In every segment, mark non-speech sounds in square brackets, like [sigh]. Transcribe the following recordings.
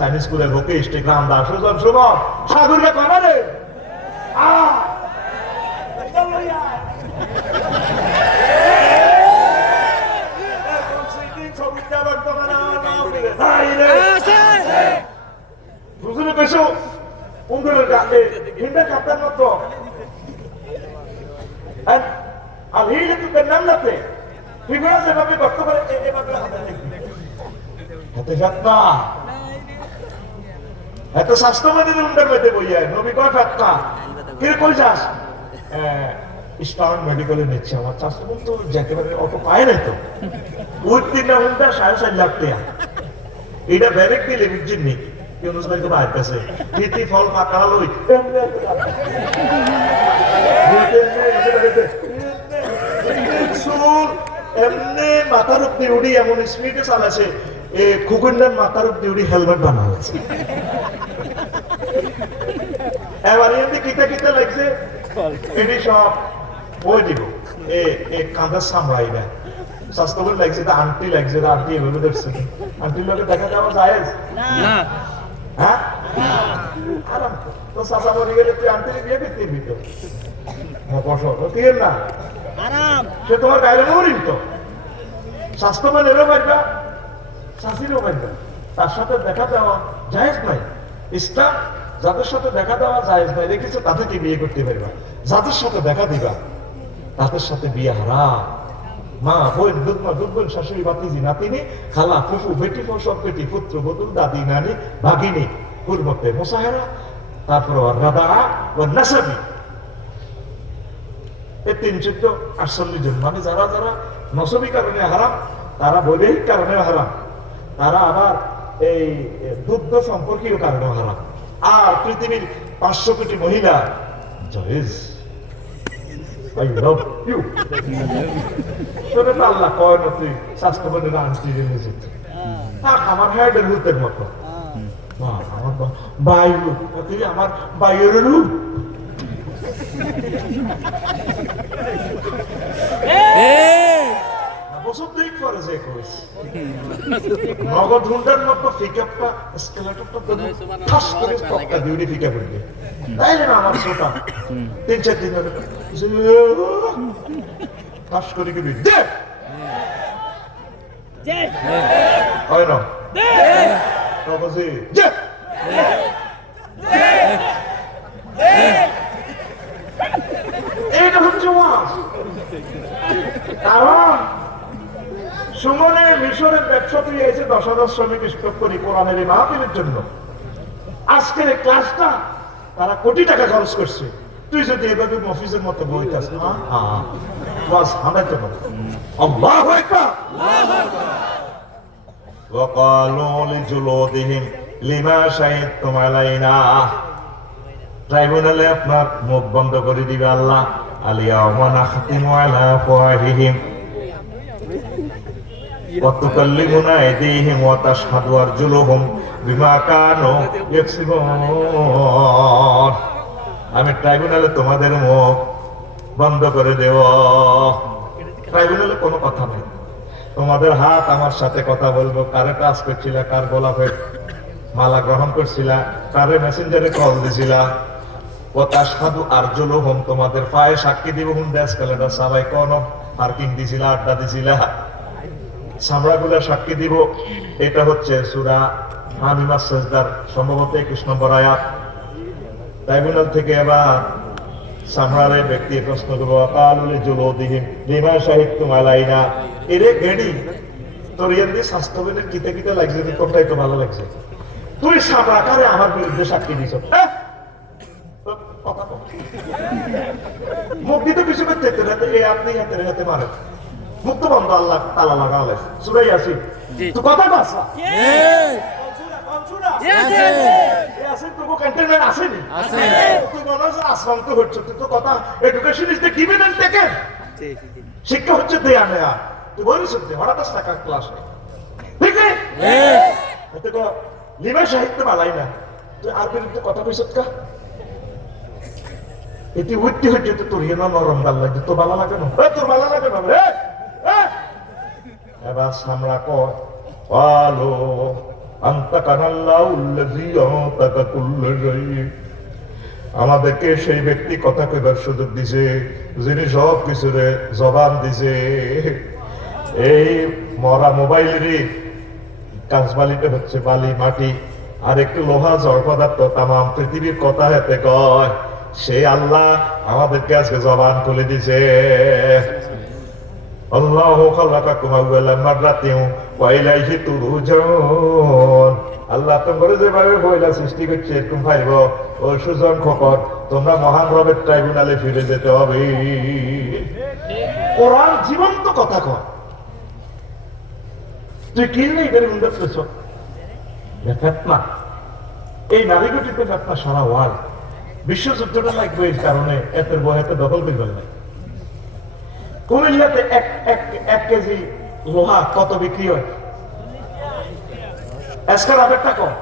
Chinese স্কুলের হোকে Instagram Das Sujan Suman. সাগরকে এভাবে হাতে। হাতে ফেতনা এত স্বাস্থ্যবাদীদের উন্ডার মধ্যে বইয়া নবী কয় ফেতনা কে কই যাস? স্টার্ন মেডিকেলে নিচ্ছে আমার। তো যেতে অত পায় নাই তো। সাড়ে লাখ টাকা। এটা ব্যারেক দিলে বুঝছেন নি কেউ বাইর কাছে তিতি ফল পাকা লই এমনি মাথার উপর উড়ি এমন স্পিডে চালাছে এ খুকুন্ডার মাথার উপর উড়ি হেলমেট বানানো আছে। এবার এমনি কিতা কিতা লাগছে এটি সব ওই দিব। এ এ কাঁধা সামলাইবে স্বাস্থ্য লাগছে তা আন্টি লাগছে তা আন্টি এভাবে দেখছে। আন্টির লোকে দেখা যাওয়া যায়? না। হ্যাঁ? আরাম তো। চাচা মরে গেলে তুই আন্টির বিয়ে করতে দিবি তো? হ্যাঁ বসো তো না। আরাম। সে তোমার গায়ে মরিন তো। স্বাস্থ্যবান এরও পাইবা তার সাথে দেখা দেওয়া জায়েজ নাই ইসলাম যাদের সাথে দেখা দেওয়া জায়েজ নাই রেখেছে তাদেরকে বিয়ে করতে পারবা। যাদের সাথে দেখা দিবা, তাদের সাথে বিয়ে হারা মা, বোন দুধমা দুধবোন শাশুড়ি বাতিজি নাতিনি, খালা, ফুফু, বেটি সব বেটি পুত্র দাদি, নানি, ভাগিনী পূর্বতে মোসাহেরা, তারপর রাদা ও নাসাবি। এই তিন চোদ্দ আটচল্লিশ জন। মানে যারা যারা নসবী কারণে হারাম, তারা বৈবাহিক কারণে হারাম। তারা আবার এই দুগ্ধ সম্পর্কীয় কারণে হারাম আর পৃথিবীর পাঁচশো কোটি মহিলা। জয়েজ। আল্লাহ কয় আমার হ্যাডের রূপের মতো। আমার বায়ু। আমার রূপ দুই পরে যে কইছে নগদ [laughs] হুন্ডার মতো পিকআপটা স্কেলেটরটা তো ঠাস করে টপকা দিয়ে পিকআপ উঠবে তাইলে না আমার ছোটা? তিন চার দিন ধরে ঠাস করে কি দে! হয় না? বাবাজি যে এইটা হচ্ছে ওয়াজ কারণ সুমনে মিশরের ব্যবসা তুই এসে দশ হাজার শ্রমিক স্টক করি কোরআনের এই মাহফিলের জন্য আজকের এই ক্লাসটা তারা কোটি টাকা খরচ করছে তুই যদি এভাবে মফিজের মতো বইতাস বাস আমরা তো আল্লাহ আকবার وقالوا لجلودهم لما شهدتم علينا ট্রাইব্যুনালে আপনার মুখ বন্ধ করে দিবে আল্লাহ আলিয়াউমা নাখতিমু আলা আফওয়াহিহিম আমি ট্রাইব্যুনালে তোমাদের মুখ বন্ধ করে দেব। ট্রাইব্যুনালে কোনো কথা নেই। তোমাদের হাত আমার সাথে কথা বলব। কারে কাজ করছিলা, কার গোলাপের মালা গ্রহণ করছিলা, কারে মেসেঞ্জারে কল দিছিলা। ও সাধু আর্জুল হোম তোমাদের পায়ে সাক্ষী দিব হুন দেশ কালেটা সবাই কোন পার্কিং দিছিলা, আড্ডা দিছিলা। সামরাগুলা সাক্ষী দিব। এটা হচ্ছে সুরা হামিমা সজদার সম্ভবত একুশ নম্বর আয়াত। ট্রাইব্যুনাল থেকে এবার ব্যক্তি প্রশ্ন করব এরে গেডি তোর কিতে কিতে লাগছে তুই কোনটা একটু ভালো লাগছে। তুই সামরাকারে আমার বিরুদ্ধে সাক্ষী দিছ? তো কিছু করতে এই আপনি হাতে হাতে মারে। মুক্ত বন্ধ আল্লাহ তালা লাগালে সুরাই আসি তো হচ্ছে তুই তো কথা education is the given and taken শিক্ষা হচ্ছে দেয়া নেয়া। তুই বলিস হঠাৎ টাকা ক্লাসে ঠিক আছে এতে কো লিমা সাহিত্য মালাই না। তুই আর বিরুদ্ধে কথা কা এটি উঠতে হচ্ছে তো তোর নরম লাগে। তো ভালো লাগে না। তোর ভালো লাগে না রে! এবার আমাদেরকে সেই ব্যক্তি কথা কইবার সুযোগ দিছে, যিনি সব কিছুরে জবান দিছে। এই মরা মোবাইলেরই কাঁচবালিটা হচ্ছে বালি, মাটি, আর একটু লোহা জড় পদার্থ তামাম পৃথিবীর কথা হেতে কয়। সেই আল্লাহ আমাদেরকে আজকে জবান খুলে দিছে। আল্লাহ আল্লাহ তোমরা যেভাবে সৃষ্টি করছে পাইব ও সুজন তোমরা মহান রবের ট্রাইব্যুনালে ফিরে যেতে হবে। কোরআন জীবন্ত কথা কয়। তুই কি নেই এটার পেছ ফেতনা। এই নারীগুটিতে ফেতনা সারা ওয়ার্ল্ড বিশ্বযুদ্ধটা লাগবে এই কারণে, এতের বহেতে দখল করবেন না। কুমিল্লাতে এক এক এক কেজি লোহা কত বিক্রি হয়? কম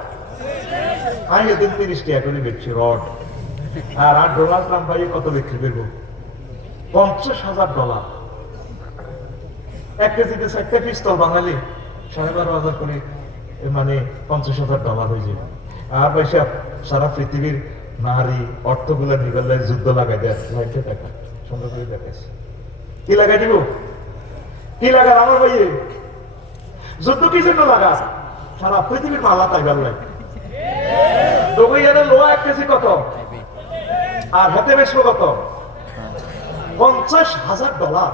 আমি তিরিশ টাকা করে রড। আর আর ডোনাল্ড ট্রাম্প ভাই কত বিক্রি করব? পঞ্চাশ হাজার ডলার। এক কেজিতে চারটে পিস্তল বাঙালি, সাড়ে বারো হাজার করে মানে পঞ্চাশ হাজার ডলার হয়ে যাবে আর পয়সা সারা পৃথিবীর নারী অর্থগুলা নিগলে যুদ্ধ লাগাই দেয় লাইটে দেখা সুন্দর করে দেখাইছে। কি লাগাই দিব? কি লাগার আমার ভাইয়ে? যুদ্ধ কি জন্য লাগা সারা পৃথিবীর মালা তাইবার লাগে তবু এনে লোহা এক কেজি কত? আর হাতে বেসবো কত? পঞ্চাশ হাজার ডলার।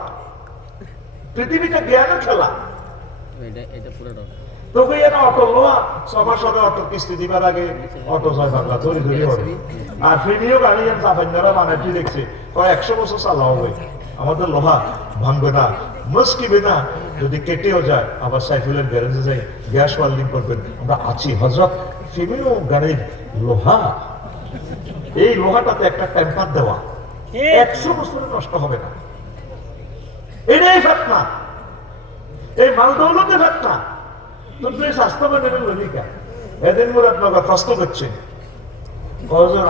পৃথিবীটা জ্ঞানের খেলা। এটা এটা পুরো ডলার। তবু এনে অটো লোহা সবার সাথে অটো কিস্তি দিবার আগে অটো ছয় বাংলা ধরি ধরি হবে। আর ফিরিও গাড়ি এন জাপান্যারা বানাইতে দেখছে? কয় একশো বছর চালাও হবে আমাদের লোহা ভাঙবে না মুসকিবে না যদি কেটেও যায় আবার সাইফুলের গ্যারেজে যাই গ্যাস ওয়ার্ল্ডিং করবেন। আমরা আছি হজরত ফিমিও গাড়ির লোহা। এই লোহাটাতে একটা টেম্পার দেওয়া। একশো বছরে নষ্ট হবে না। এটাই ফেতনা। এই মালদৌলতে ফেতনা। তুমি স্বাস্থ্য মেনে ললিকা এদিন মুরাদ নগর প্রশ্ন করছে। কজন